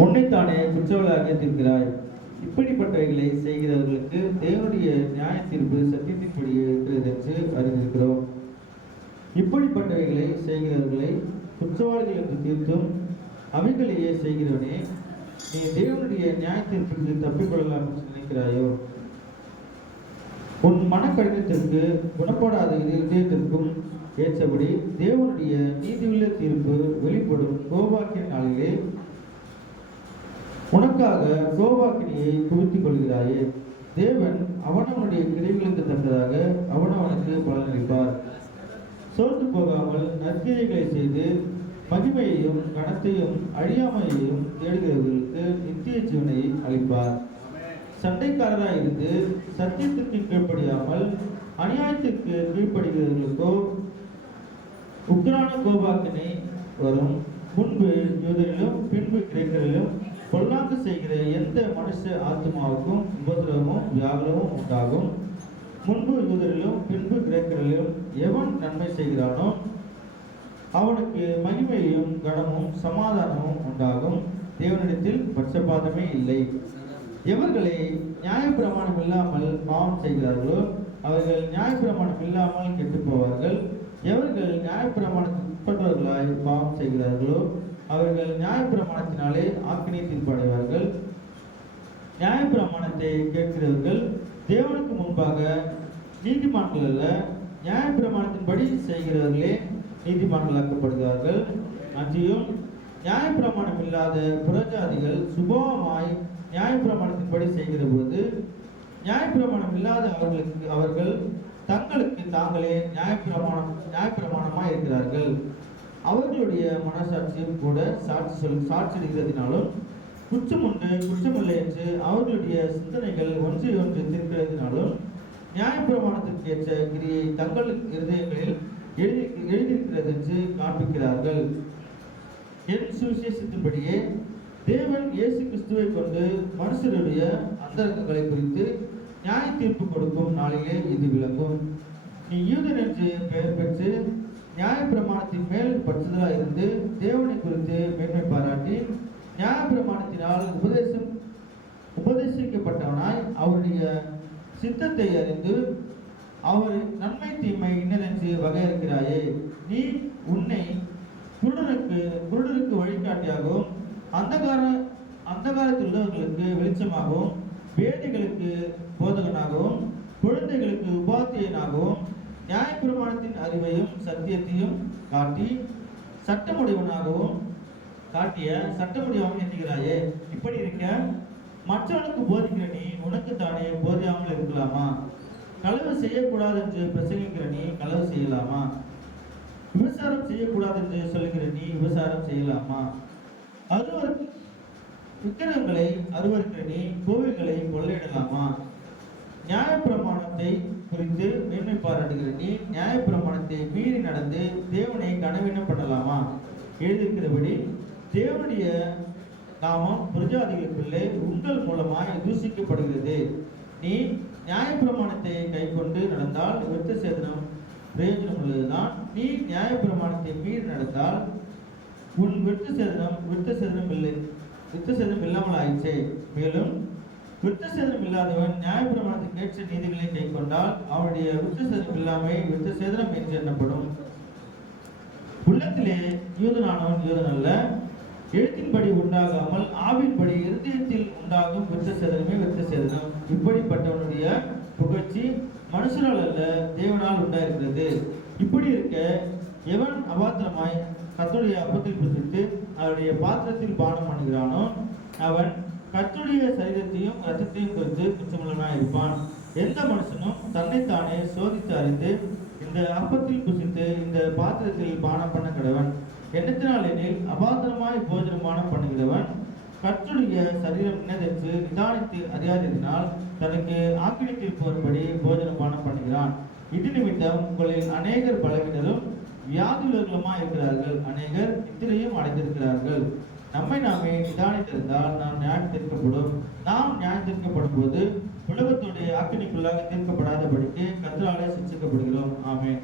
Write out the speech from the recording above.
உன்னைத்தானே குற்றவாளியாக தீர்க்கிறாய். இப்படிப்பட்டவைகளை செய்கிறவர்களுக்கு தேவனுடைய நியாய தீர்ப்பு சத்தியத்தின்படியே இருக்கிறது என்று அறிந்திருக்கிறோம். இப்படிப்பட்டவைகளை செய்கிறவர்களை குற்றவாளிகள் என்று தீர்த்தும் அவைகளையே செய்கிறவனே, நீ தேவனுடைய நியாய தீர்ப்புக்கு தப்பிக்கொள்ளலாம் என்று நினைக்கிறாயோ? உன் மனக்கடினத்திற்கு குணப்படாத இதயத்திற்கும் ஏற்றபடி தேவனுடைய நீதியுள்ள தீர்ப்பு வெளிப்படும் கோபாக்கிய நாளிலே உனக்காக கோபாக்கினியை குறித்துக் கொள்கிறாயே. தேவன் அவனவனுடைய கிளைகளுக்கு தக்கதாக அவனவனுக்கு பலனளிப்பார். சோர்ந்து போகாமல் நற்கிரியைகளை செய்து மகிமையையும் கனத்தையும் அழியாமையையும் தேடுகிறவர்களுக்கு நித்திய ஜீவனை அளிப்பார். சண்டைக்காரராய் இருந்து சத்தியத்திற்கு கீழ்ப்படியாமல் அநியாயத்திற்கு கீழ்ப்படுகிறவர்களுக்கோ உக்ரான கோபாக்கினை வரும். முன்பு யூதரிலும் பின்பு கிரேக்கரிலும் பொல்லாங்கு செய்கிற எந்த மனுஷ ஆத்மாவுக்கும் உபதிரவமும் வியாகுலமும் உண்டாகும். முன்பு யூதரிலும் பின்பு கிரேக்கரிலும் எவன் நன்மை செய்கிறானோ அவனுக்கு மகிமையும் கனமும் சமாதானமும் உண்டாகும். தேவனிடத்தில் பட்சபாதமே இல்லை. எவர்களை நியாயப்பிரமாணம் இல்லாமல் பாவம் செய்கிறார்களோ அவர்கள் நியாயப்பிரமாணம் இல்லாமல் கெட்டு போவார்கள். எவர்கள் நியாயப்பிரமாணத்துக்கு உட்பட்டவர்களாய் பாவம் செய்கிறார்களோ அவர்கள் நியாயப்பிரமாணத்தினாலே ஆக்கினை தீர்ப்படைவார்கள். நியாயப்பிரமாணத்தை கேட்கிறவர்கள் தேவனுக்கு முன்பாக நீதிமான்கள் அல்ல, நியாயப்பிரமாணத்தின்படி செய்கிறவர்களே நீதிமான்களாக்கப்படுகிறார்கள். அன்றியும் நியாயப்பிரமாணம் இல்லாத புறஜாதிகள் சுபாவமாய் நியாயப்பிரமாணத்தின்படி செய்கிற போது நியாயப்பிரமாணம் இல்லாத அவர்கள் தங்களுக்கு தாங்களே நியாயப்பிரமாணமாய் இருக்கிறார்கள். அவர்களுடைய மனசாட்சியும் கூட சாட்சியிடுகிறதினாலும் குற்றம் உண்டு குற்றமில்லை என்று அவர்களுடைய சிந்தனைகள் ஒன்றை ஒன்று தீர்க்கிறதினாலும் நியாயப்பிரமாணத்திற்கு ஏற்ற கிரியை தங்கள் இருதயங்களில் எழுதியிருக்கிறது என்று காண்பிக்கிறார்கள். என் சுவிசேஷத்தின்படியே தேவன் இயேசு கிறிஸ்துவை கொண்டு மனுஷருடைய அந்தரங்கங்களை குறித்து நியாய தீர்ப்பு கொடுக்கும் நாளிலே இது விளங்கும். நீ யூதன் என்று பெயர் பெற்று நியாயப்பிரமாணத்தின் மேல் பற்றுதலாக இருந்து தேவனை குறித்து மேன்மை பாராட்டி நியாயப்பிரமாணத்தினால் உபதேசிக்கப்பட்டவனாய் அவருடைய சித்தத்தை அறிந்து அவர் நன்மை தீமை இன்னதென்று வகையறுக்கிறாயே. நீ உன்னை குருடருக்கு வழிகாட்டியாகவும் அந்தகாரத்தில் உள்ளவர்களுக்கு வெளிச்சமாகவும் வேதிகளுக்கு போதகனாகவும் குழந்தைகளுக்கு உபாத்தியனாகவும் நியாயப்பிரமாணத்தின் அறிவையும் சத்தியத்தையும் காட்டிய சட்டமுடையவனாகவும் எண்ணுகிறாயே. இப்படி இருக்க மற்றவனுக்கு போதிக்கிற நீ உனக்கு தானே போதியாமல் இருக்கலாமா? களவு செய்யக்கூடாது என்று பிரசங்கிக்கிற நீ களவு செய்யலாமா? விபசாரம் செய்யக்கூடாது என்று சொல்லுகிற நீ விபசாரம் செய்யலாமா? விக்கிரகங்களை அருவருக்கிற நீ கோவில்களை கொள்ளையிடலாமா? நியாயப்பிரமாணத்தை குறித்து மேன்மை பாராட்டுகிற நீ நியாயப்பிரமாணத்தை மீறி நடந்து தேவனை கனவீனம் பண்ணலாமா? எழுதியிருக்கிறபடி தேவனுடைய நாமம் பிரஜாதிகளுக்குள்ளே உங்கள் மூலமாய் தூஷிக்கப்படுகிறது. நீ நியாயப்பிரமாணத்தை கை கொண்டு நடந்தால் விருத்த சேதனம் பிரயோஜனம் உள்ளதுதான். நீ நியாயப்பிரமாணத்தை மீறி நடந்தால் உன் விருத்த சேதனம் இல்லாமல் ஆயிடுச்சே. மேலும் விருத்த சேதனம் இல்லாதவன் நியாயப்பிரமாணத்தை ஏற்ற நீதிகளை கை கொண்டால் அவனுடைய விருத்த சேதனம் இல்லாமை விருத்த சேதனம் என்று எண்ணப்படும். உள்ளத்திலே யூதனானவன் யூதன் அல்ல, எழுத்தின்படி உண்டாகாமல் ஆவின்படி இருதயத்தில் உண்டாகும் விருத்த சேதனமே விருத்த சேதனம். இப்படிப்பட்டவனுடைய புகழ்ச்சி மனுஷரால் அல்ல தேவனால் உண்டாயிருக்கிறது. இப்படி இருக்க எவன் அபாத்திரமாய் கர்த்தருடைய அப்பத்தில் புசித்து அவருடைய பாத்திரத்தில் பானம் பண்ணுகிறானோ அவன் கர்த்தருடைய சரீரத்தையும் இரத்தத்தையும் குறித்து குற்றமுள்ளவனாய் இருப்பான். எந்த மனுஷனும் தன்னைத்தானே சோதித்து அறிந்து இந்த அப்பத்தில் புசித்து இந்த பாத்திரத்தில் பானம் பண்ண கடவன். எண்ணத்தினால் எனில் அபாத்திரமாய் போஜனம் பானம் பண்ணுகிறவன் கர்த்தருடைய சரீரம் இன்னதென்று நிதானித்து அறியாததினால் தனக்கு ஆக்கினிக்கு போரும்படி போஜனம் பானம் பண்ணுகிறான். இது நிமித்தம் உங்களில் அநேகர் பலவினரும் வியாதியுள்ளவர்களுமா இருக்கிறார்கள், அநேகர் நித்திரையும் அடைந்திருக்கிறார்கள். நம்மை நாமே நிதானித்திருந்தால் நாம் நியாயம் தீர்க்கப்படும். நாம் நியாயம் தீர்க்கப்படும் போது உலகத்துடைய ஆக்கினிக்குள்ளாக தீர்க்கப்படாதபடிக்கு கர்த்தராலே சிட்சிக்கப்படுகிறோம். ஆமென்.